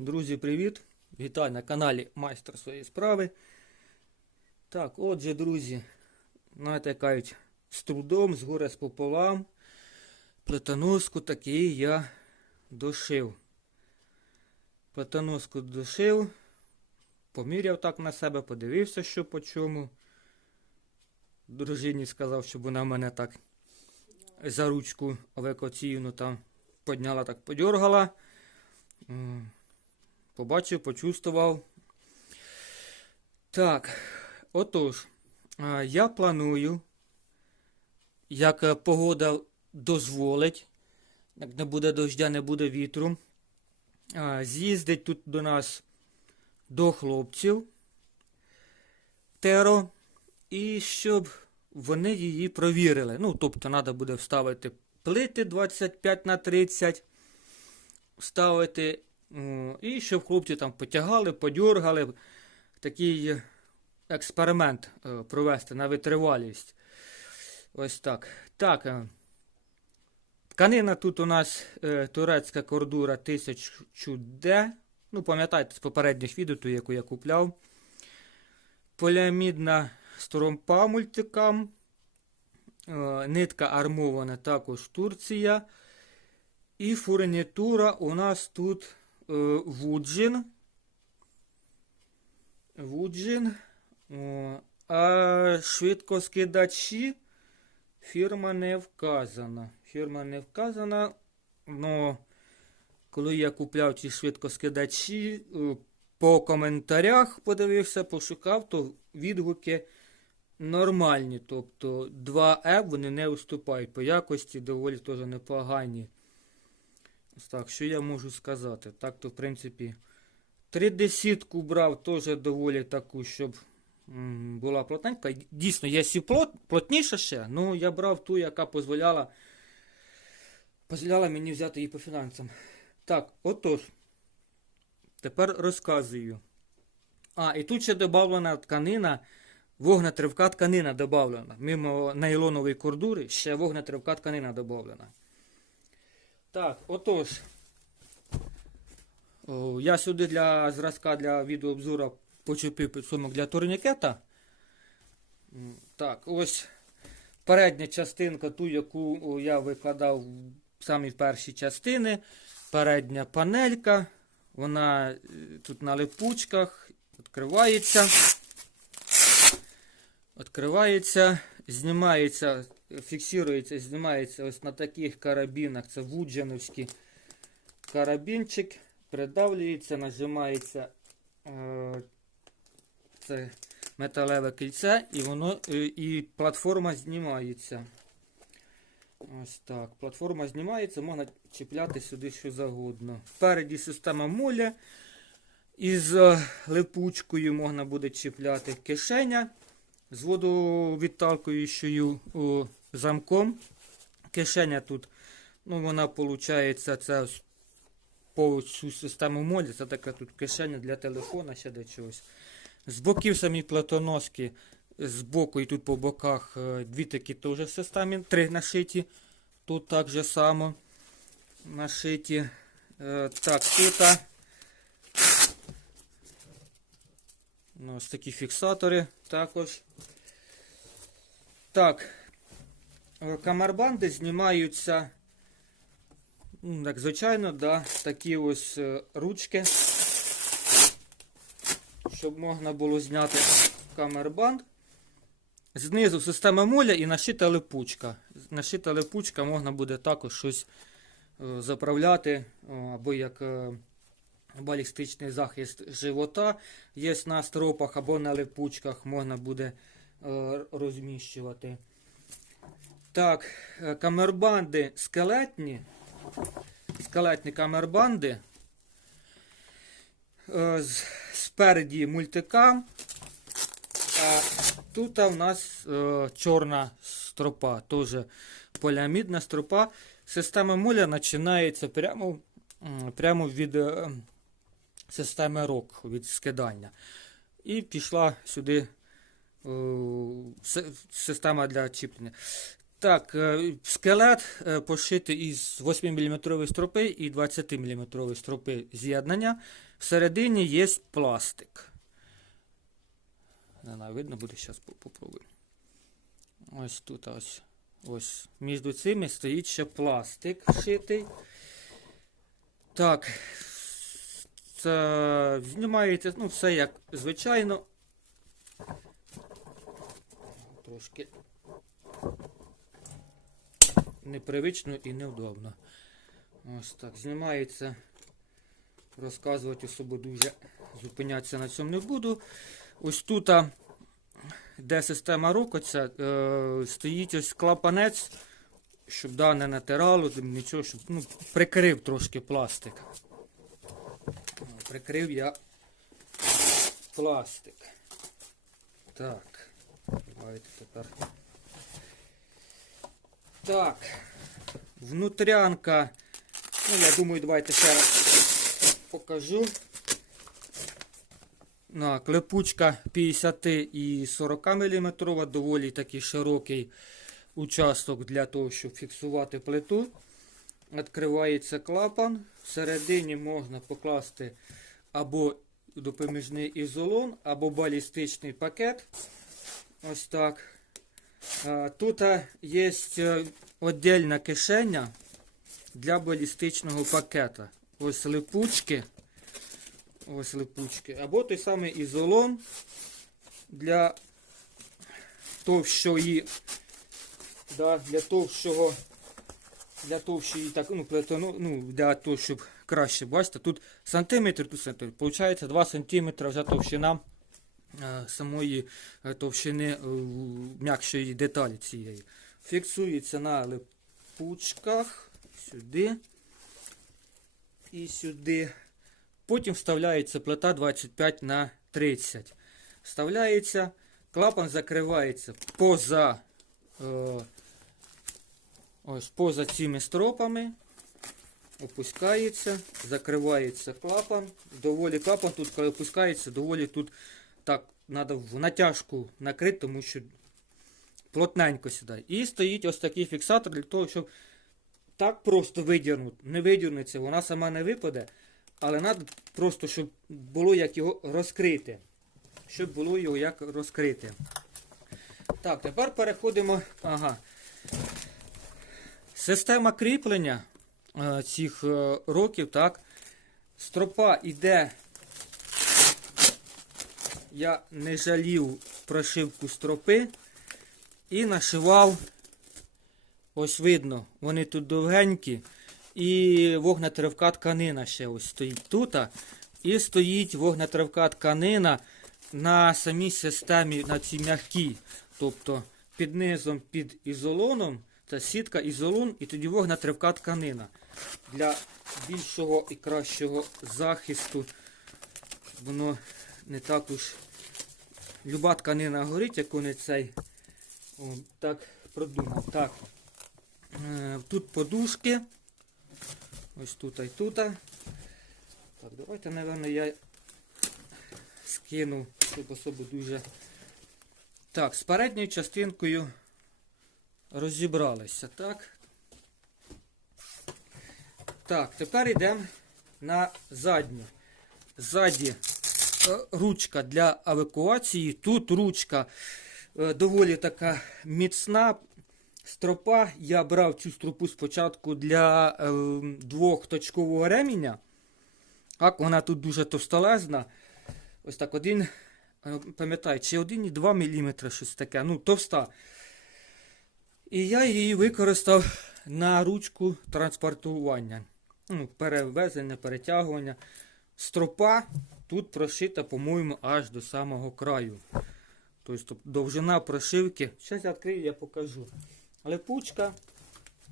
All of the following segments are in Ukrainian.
Друзі, привіт! Вітаю на каналі Майстер своєї справи. Так, отже, друзі, знаєте, кажуть, з трудом, з горя з пополам, плетоноску такий я дошив. Плетоноску дошив, поміряв так на себе, подивився, що по чому. Дружині сказав, щоб вона мене так за ручку евакуаційну там підняла, так подергала. Побачив, почувствував. Так, отож, я планую, як е, погода дозволить, як не буде дождя, не буде вітру, з'їздить тут до нас до хлопців Теро, і щоб вони її провірили. Ну, тобто, треба буде вставити плити 25 на 30, вставити І щоб хлопці там потягали, подьоргали, такий е, експеримент е, провести на витривалість. Ось так. Так. е, Тканина тут у нас е, турецька кордура 1000D. Ну, пам'ятаєте, з попередніх відео, ту, яку я купляв. Поліамідна стромпа мультикам. Е, Нитка армована також Турція. І фурнітура у нас тут е, Вуджин. Вуджин. О, а швидкоскидачі фірма не вказана. Фірма не вказана. Но коли я купляв ці швидкоскидачі, е, по коментарях подивився, пошукав, то відгуки нормальні. Тобто 2Е вони не уступають по якості, доволі теж непогані. Так, що я можу сказати? Так, то, в принципі, 3D-сітку брав теж доволі таку, щоб була плотненька. Дійсно, є сі плот, плотніша ще, ну я брав ту, яка дозволяла, дозволяла мені взяти її по фінансам. Так, отож. Тепер розказую. А, і тут ще додавлена тканина, вогнетривка тканина додавлена. Мимо нейлонової кордури ще вогнетривка тканина додавлена. Так, отож. Я сюди для зразка для відеообзору почепив підсумок для турнікета. Так, ось передня частинка, ту, яку я викладав в самі перші частини. Передня панелька. Вона е, тут на липучках відкривається. Відкривається, знімається, фіксується, знімається ось на таких карабінах. Це вудженовський карабінчик. Придавлюється, нажимається е, це металеве кільце, і воно е, і платформа знімається. Ось так. Платформа знімається, можна чіпляти сюди що завгодно. Впереді система моля. Із е, липучкою можна буде чіпляти кишеня з водовідталкуючою о, замком. Кишеня тут, ну вона виходить, це по цю систему моля, це така тут кишеня для телефона, ще до чогось. З боків самі платоноски, з боку і тут по боках е, дві такі теж системи, три нашиті. Тут так же само нашиті. Е, Так, тут. а, ну, Ось такі фіксатори також. Так. Е, Камербанди знімаються. ну, Як звичайно, да, такі ось е, ручки. Щоб можна було зняти камербанд. Знизу система моля і нашита липучка. Нашита липучка можна буде також щось е, заправляти, або як балістичний захист живота є на стропах або на липучках можна буде розміщувати. Так, е, камербанди скелетні. Скелетні камербанди. Е, Спереді мультикам. А тут у нас е, чорна стропа, теж поліамідна стропа. Система муля починається прямо, прямо від системи рок, від скидання. І пішла сюди система для чіплення. Так, е, скелет е, пошитий із 8-мм стропи і 20-мм стропи з'єднання. Всередині є пластик. Не знаю, видно буде, зараз попробую. Ось тут ось. Ось. Між цими стоїть ще пластик вшитий. Так. Це знімається, ну, все як звичайно. Трошки непривично і невдобно. Ось так. Знімається. Розказувати особо дуже зупинятися на цьому не буду. Ось тут, де система рукоця, е, стоїть ось клапанець, щоб да, не натирало, нічого, щоб ну, прикрив трошки пластик. Прикрив я пластик. Так. Давайте тепер. Так. Внутрянка. Ну, я думаю, давайте ще раз покажу. На, клепучка 50 і 40 мм, доволі такий широкий участок для того, щоб фіксувати плиту. Відкривається клапан. Всередині можна покласти або допоміжний ізолон, або балістичний пакет. Ось так. А, Тут є віддільна кишеня для балістичного пакета. Ось липучки. Ось липучки. Або той самий ізолон для товщої, да, для товщого, для товщої, так, ну, плетону, ну, для того, щоб краще, бачите, тут сантиметр, тут сантиметр. Получається 2 см вже товщина е, самої е, товщини е, м'якшої деталі цієї. Фіксується на липучках сюди і сюди. Потім вставляється плита 25 на 30. Вставляється, клапан закривається поза, е, ось, поза цими стропами. Опускається, закривається клапан. Доволі клапан тут, опускається, доволі тут так, треба в натяжку накрити, тому що плотненько сідає. І стоїть ось такий фіксатор для того, щоб так просто видірнути. Не видірнеться, вона сама не випаде. Але треба просто, щоб було як його розкрити. Щоб було його як розкрити. Так, тепер переходимо. Ага. Система кріплення е, цих е, років, так. Стропа йде. Я не жалів прошивку стропи і нашивав. Ось видно, вони тут довгенькі. І вогнетривка тканина ще ось стоїть тут. І стоїть вогнетривка тканина на самій системі, на цій м'якій. Тобто під низом, під ізолоном, це сітка ізолон, і тоді вогнетривка тканина. Для більшого і кращого захисту воно не так уж люба тканина горить, як вони цей. О, так продумав. Так. Е, Тут подушки. Ось тут і тут. Так, давайте, напевно, я скину, щоб особо дуже. Так, з передньою частинкою розібралися, так? Так, тепер йдемо на задню. Ззаді ручка для евакуації. Тут ручка е, доволі така міцна, стропа. Я брав цю стропу спочатку для е, двохточкового реміння. Так, вона тут дуже товстолезна. Ось так один, е, пам'ятаю, чи 1,2 мм щось таке, ну, товста. І я її використав на ручку транспортування. Ну, перевезення, перетягування. Стропа тут прошита, по-моєму, аж до самого краю. Тобто довжина прошивки. Зараз я відкрию, я покажу липучка.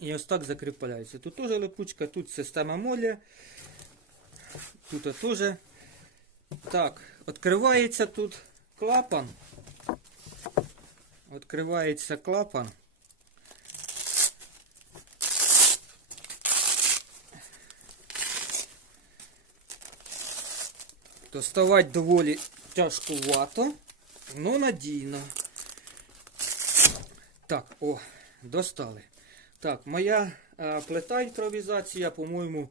І ось так закріпляється. Тут теж липучка, тут система молі. Тут теж. Так, відкривається тут клапан. Відкривається клапан. Доставати доволі тяжкувато, але надійно. Так, о, достали. Так, моя е, плита імпровізація, по-моєму,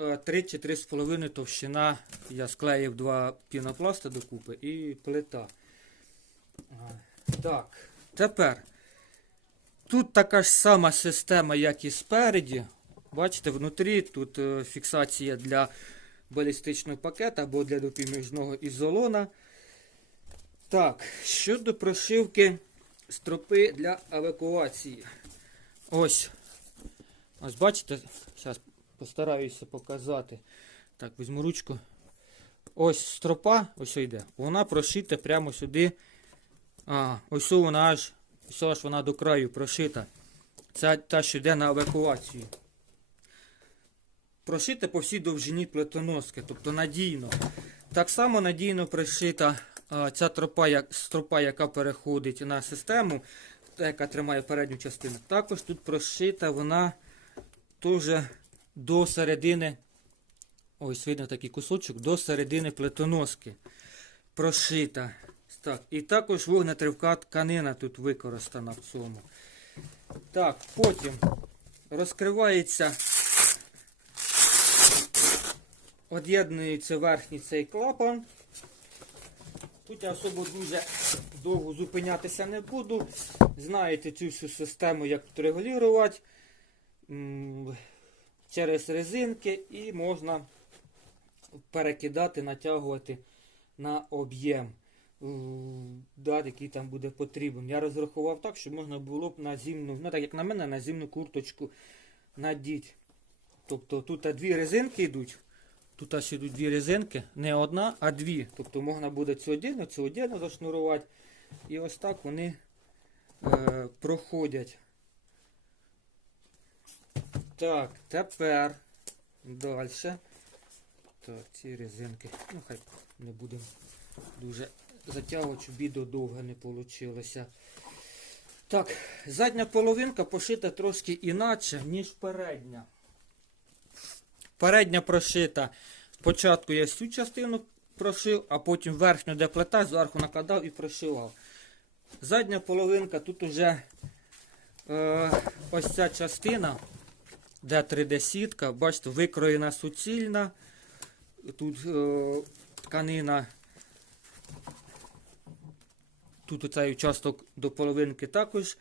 е, 3 чи 3,5 товщина. Я склеїв два пінопласта докупи і плита. А, Так, тепер. Тут така ж сама система, як і спереді. Бачите, внутрі тут е, фіксація для балістичного пакета або для допоміжного ізолона. Так, щодо прошивки стропи для евакуації. Ось. Ось бачите, зараз постараюся показати. Так, візьму ручку. Ось стропа, ось йде. Вона прошита прямо сюди. А, ось вона аж, ось вона до краю прошита. Це та, що йде на евакуацію. Прошита по всій довжині плитоноски, тобто надійно. Так само надійно пришита ця тропа, як, стропа, яка переходить на систему, яка тримає передню частину. Також тут прошита вона теж до середини. Ось видно такий кусочок до середини плитоноски. Прошита. Так, і також вогнетривка тканина тут використана в цьому. Так, потім розкривається, од'єднується верхній цей клапан. Тут я особо дуже довго зупинятися не буду. Знаєте цю всю систему, як тут регулювати через резинки і можна перекидати, натягувати на об'єм, який там буде потрібен. Я розрахував так, щоб можна було б на зимну, ну так як на мене, на зимну курточку надіти. Тобто тут дві резинки йдуть. Тут аж йдуть дві резинки, не одна, а дві. Тобто можна буде цю одягну, цю одягну зашнурувати. І ось так вони е, проходять. Так, тепер далі. Так, ці резинки. Ну, хай не будемо дуже затягувати, щоб відео довго не вийшло. Так, задня половинка пошита трошки інакше, ніж передня. Передня прошита. Спочатку я цю частину прошив, а потім верхню, де плита, зверху накладав і прошивав. Задня половинка тут уже е, ось ця частина, де 3D-сітка, бачите, викроєна суцільна. Тут е, тканина. Тут оцей участок до половинки також.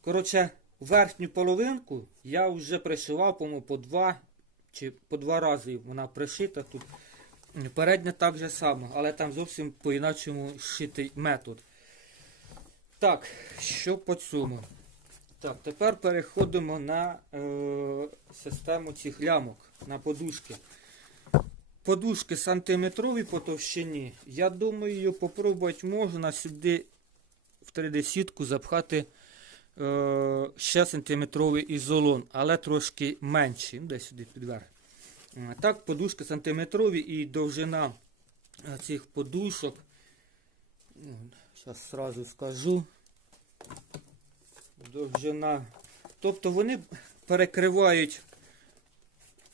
Коротше, верхню половинку я вже пришивав, по-моєму, по два чи по два рази вона пришита тут. Передня так же само, але там зовсім по-іначому шитий метод. Так, що по цьому? Так, тепер переходимо на е, систему цих лямок, на подушки. Подушки сантиметрові по товщині. Я думаю, попробувати можна сюди в 3D-сітку запхати ще сантиметровий ізолон, але трошки менший, ну, десь сюди підверх. Е, Так, подушки сантиметрові і довжина е, цих подушок. Зараз одразу скажу. Довжина. Тобто вони перекривають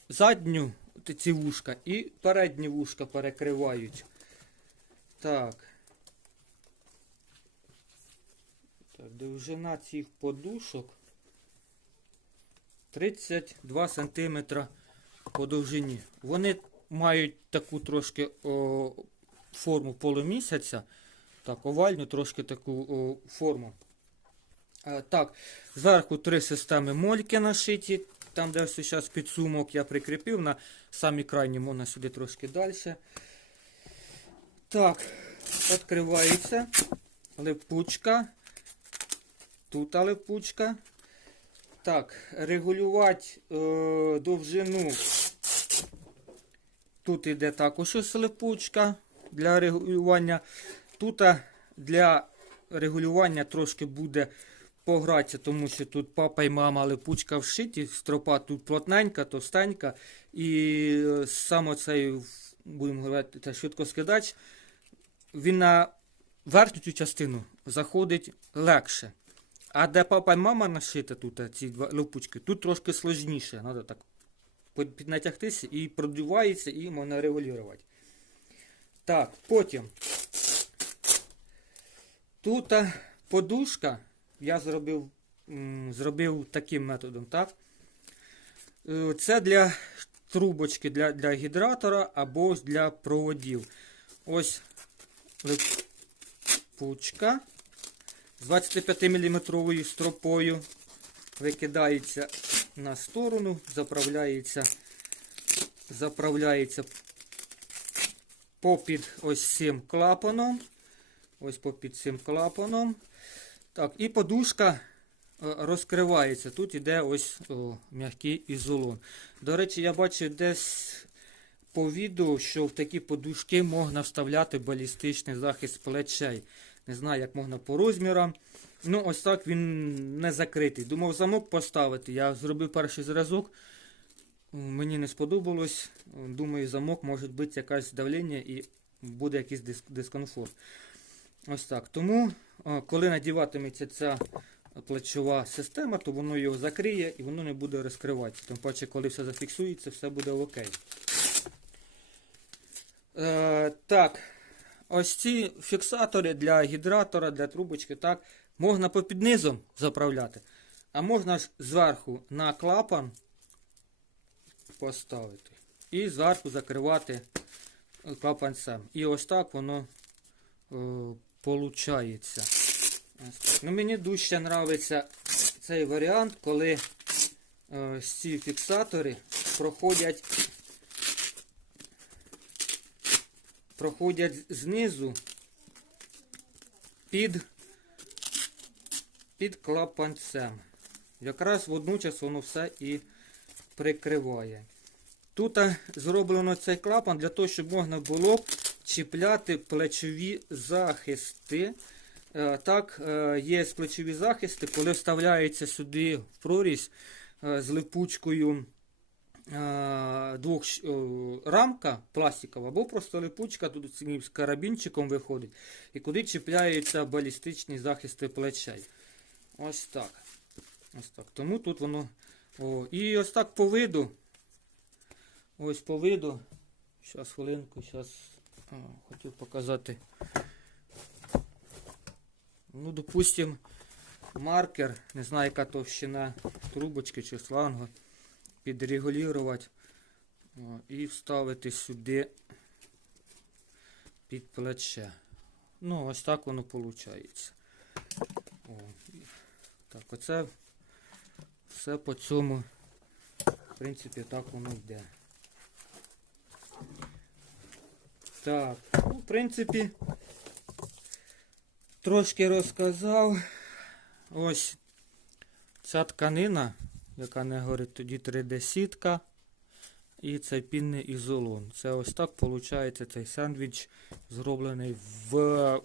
задню ці вушка і передні вушка перекривають. Так. Так, довжина цих подушок 32 см по довжині. Вони мають таку трошки о, форму полумісяця. Так, овальну трошки таку о, форму. Е, так, зверху три системи мольки нашиті. Там, де ось зараз підсумок я прикріпив на самі крайні, можна сюди трошки далі. Так, відкривається липучка. Тут липучка. Так, регулювати е, довжину. Тут іде також ось липучка для регулювання. Тут для регулювання трошки буде погратися, тому що тут папа і мама липучка вшиті, стропа тут плотненька, товстенька. І е, саме цей, будемо говорити, швидкоскидач, він на верхню частину заходить легше. А де папа і мама нашита тут, е, ці два липучки, тут трошки сложніше. Треба так під- піднатягтися і продівається, і можна регулювати. Так, потім. Тут е, подушка. Я зробив зробив таким методом. Так? Е, Це для трубочки для, для гідратора або для проводів. Ось липучка з 25 мм стропою викидається на сторону, заправляється, заправляється попід ось цим клапаном. Ось попід цим клапаном. Так, і подушка е, розкривається. Тут іде ось о, м'який ізолон. До речі, я бачив десь по відео, що в такі подушки можна вставляти балістичний захист плечей. Не знаю, як можна по розмірам. Ну, ось так він не закритий. Думав замок поставити. Я зробив перший зразок. Мені не сподобалось. Думаю, замок може бути якесь давлення і буде якийсь дис- дискомфорт. Ось так. Тому, коли надіватиметься ця плечова система, то воно його закриє і воно не буде розкриватися. Тим паче, коли все зафіксується, все буде окей. Е, так, ось ці фіксатори для гідратора, для трубочки, так, можна попід низом заправляти, а можна ж зверху на клапан поставити. І зверху закривати е, клапан сам. І ось так воно е, получається. Ну, мені дужче нравиться цей варіант, коли е, ці фіксатори проходять, проходять знизу під, під клапанцем. Якраз водночас воно все і прикриває. Тут зроблено цей клапан для того, щоб можна було чіпляти плечові захисти. Е, Так, е, є плечові захисти, коли вставляється сюди в прорізь е, з липучкою двох рамка пластикова, або просто липучка, тут з карабінчиком виходить, і куди чіпляються балістичні захисти плечей. Ось так. Ось так. Тому тут воно. О, і ось так по виду. Ось по виду. Зараз хвилинку, зараз хотів показати. Ну, допустим, маркер, не знаю, яка товщина трубочки чи шлангу, підрегулювати і вставити сюди під плече. Ну, ось так воно виходить. Так, оце все по цьому, в принципі, так воно йде. Так, ну, в принципі, трошки розказав. Ось ця тканина, яка не горить, тоді 3D-сітка. І цей пінний ізолон. Це ось так виходить цей сендвіч зроблений в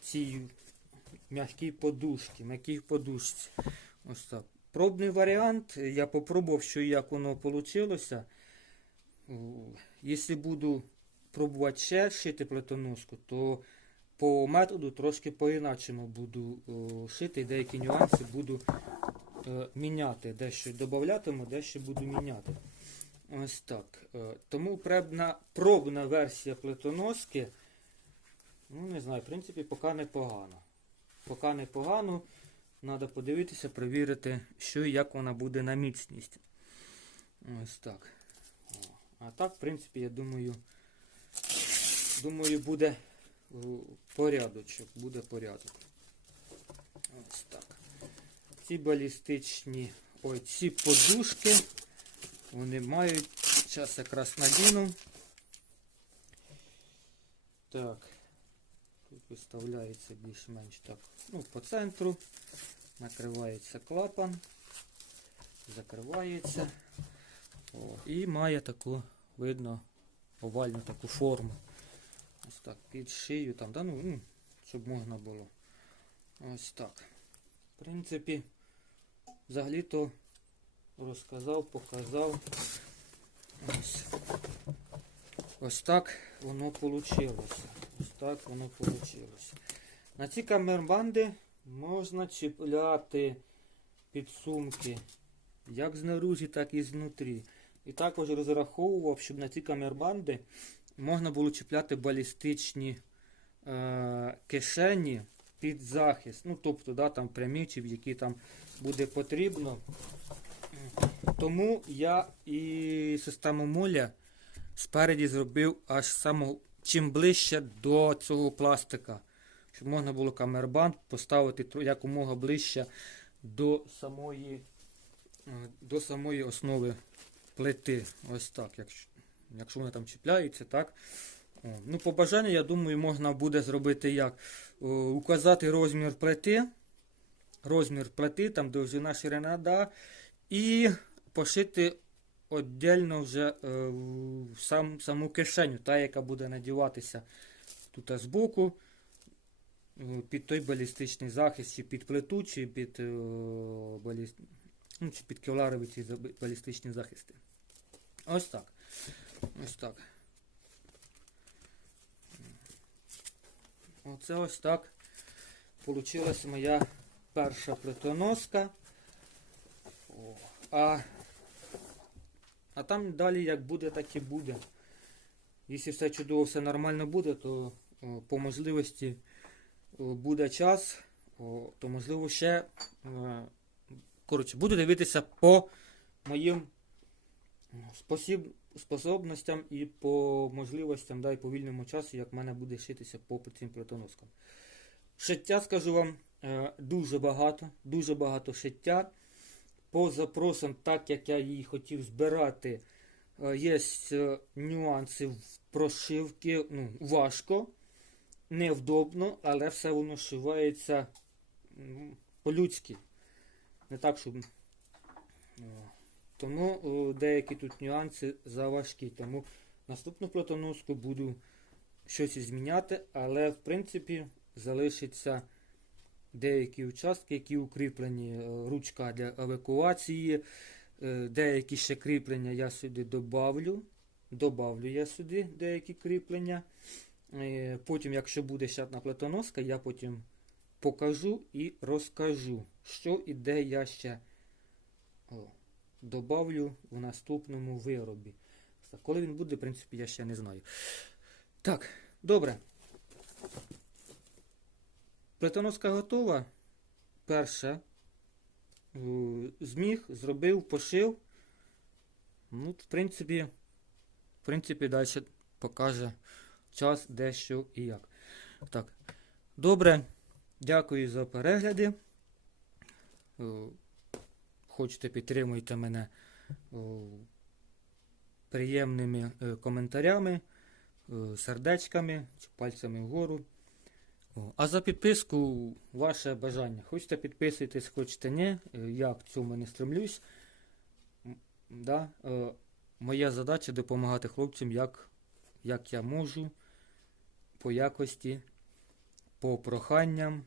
цій м'якій подушці, м'якій подушці. Ось так. Пробний варіант. Я попробував, що як воно вийшло. Якщо буду пробувати ще шити плетоноску, то по методу трошки по-іначому буду шити, деякі нюанси буду міняти. Дещо додатиму, дещо буду міняти. Ось так. Е, тому пробна, пробна версія плетоноски, ну не знаю, в принципі, поки непогано. Поки непогано. Треба подивитися, перевірити, що і як вона буде на міцність. Ось так. А так, в принципі, я думаю, думаю, буде порядочок. Буде порядок. Ось так. Ці балістичні, ой, ці подушки, вони мають, зараз якраз надіну. Так. Тут виставляється більш-менш так. Ну, по центру. Накривається клапан. Закривається. О, і має таку, видно, овальну таку форму. Ось так, під шию там, да, ну, ну, щоб можна було. Ось так. В принципі, взагалі-то розказав, показав. Ось. Ось так воно вийшло. Ось так воно вийшло. На ці камербанди можна чіпляти підсумки як знаружі, так і знутрі. І також розраховував, щоб на ці камербанди можна було чіпляти балістичні е, кишені під захист. Ну, тобто, да, там прямі які там буде потрібно. Тому я і систему моля спереді зробив аж само чим ближче до цього пластика. Щоб можна було камербанд поставити якомога ближче до самої, е, до самої основи плити. Ось так, якщо, якщо вона там чіпляється, так. Ну, по бажанню, я думаю, можна буде зробити як? Указати розмір плити, розмір плити, там довжина ширина, да, і пошити віддільно вже е, сам, саму кишеню, та, яка буде надіватися тут збоку, е, під той балістичний захист, чи під плиту, чи під, е, баліст... ну, чи під кевларові ці балістичні захисти. Ось так. Ось так. Оце ось так получилась моя перша плитоноска. А, а там далі як буде, так і буде. Якщо все чудово, все нормально буде, то о, по можливості о, буде час, то можливо ще. е, Коротше, буду дивитися по моїм спосіб, способностям і по можливостям, да, і по вільному часу, як в мене буде шитися по цим плитоноскам. Шиття, скажу вам, е, дуже багато, дуже багато шиття. По запросам, так як я її хотів збирати, е, є е, нюанси в прошивки. Ну, важко, невдобно, але все воно шивається по-людськи. Не так, щоб. Тому о, деякі тут нюанси заважкі. Тому наступну платоноску буду щось зміняти, але в принципі залишиться деякі участки, які укріплені, е, ручка для евакуації, е, деякі ще кріплення я сюди добавлю. Добавлю я сюди деякі кріплення. Е, Потім, якщо буде ще платоноска, я потім покажу і розкажу, що і де я ще о, добавлю в наступному виробі. Коли він буде, в принципі, я ще не знаю. Так, добре. Плитоноска готова. Перша. Е, Зміг, зробив, пошив. Ну, в принципі, в принципі, далі покаже час, де що і як. Так. Добре. Дякую за перегляди. Хочете, підтримуйте мене приємними е, коментарями, е, сердечками чи пальцями вгору. А за підписку ваше бажання. Хочете підписуйтесь, хочете ні. Е, Я к цьому не стремлюсь. Да? Моя задача допомагати хлопцям, як, як я можу, по якості, по проханням.